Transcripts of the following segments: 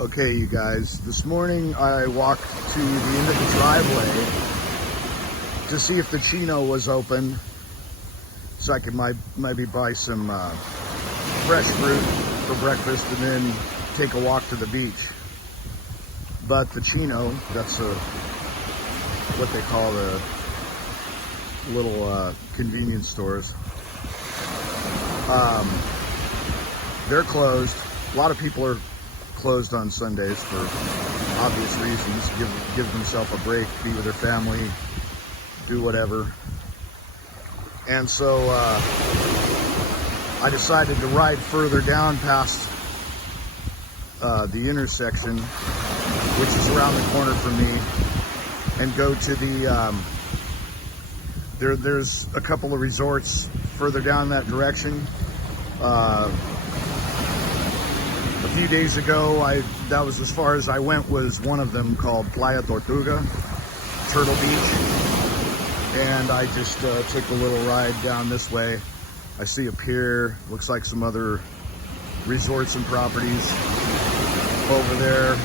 Okay, you guys, this morning I walked to the end of the driveway to see if the Chino was open so I could maybe buy some fresh fruit for breakfast and then take a walk to the beach. But the Chino, that's what they call the little convenience stores, they're closed. A lot of people are closed on Sundays for obvious reasons. Give themselves a break, be with their family, do whatever. And so I decided to ride further down past the intersection, which is around the corner from me, and go to the there's a couple of resorts further down that direction. A few days ago, that was as far as I went, was one of them called Playa Tortuga, Turtle Beach. And I just took a little ride down this way. I see a pier, looks like some other resorts and properties over there.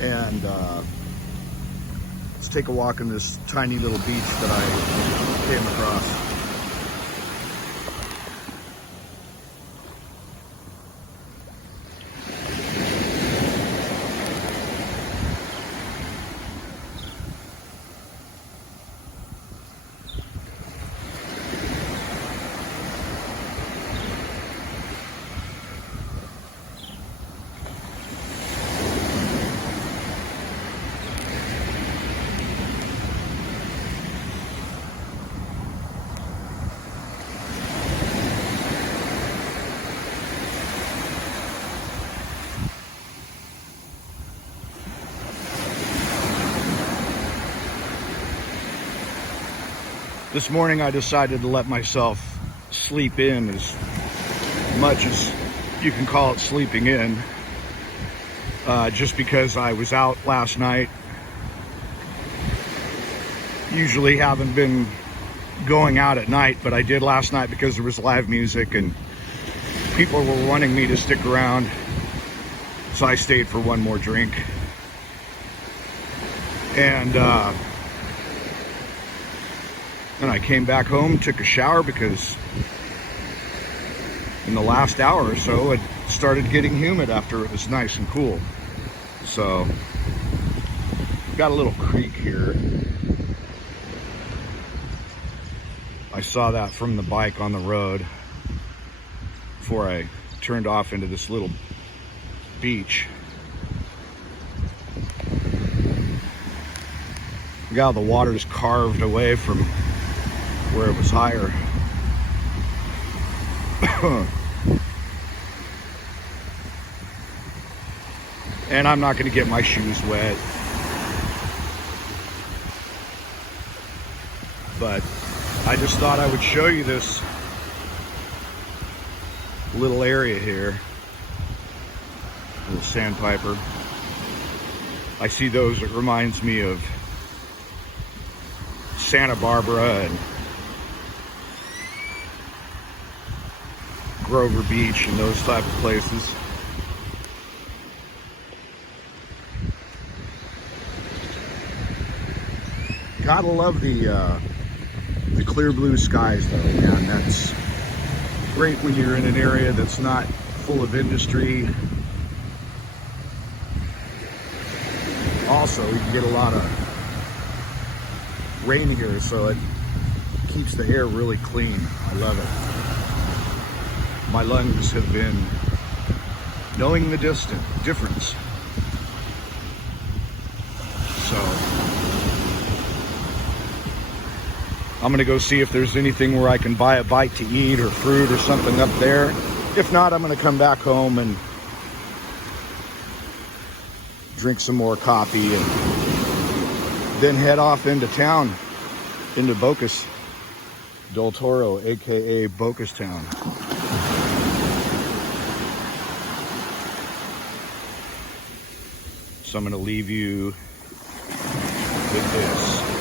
And let's take a walk on this tiny little beach that I came across. This morning I decided to let myself sleep in as much as you can call it sleeping in, just because I was out last night. Usually haven't been going out at night, but I did last night because there was live music and people were wanting me to stick around, so I stayed for one more drink. And then I came back home, took a shower, because in the last hour or so it started getting humid after it was nice and cool. So got a little creek here. I saw that from the bike on the road before I turned off into this little beach. Look how the water's carved away from where it was higher. And I'm not going to get my shoes wet, but I just thought I would show you this little area here. Little sandpiper. I see those, it reminds me of Santa Barbara and Grover Beach and those type of places. Gotta love the clear blue skies though, man. That's great when you're in an area that's not full of industry. Also, you can get a lot of rain here, so it keeps the air really clean. I love it. My lungs have been knowing the difference. So I'm gonna go see if there's anything where I can buy a bite to eat or fruit or something up there. If not, I'm gonna come back home and drink some more coffee and then head off into town, into Bocas del Toro, aka Bocas Town. So I'm going to leave you with this.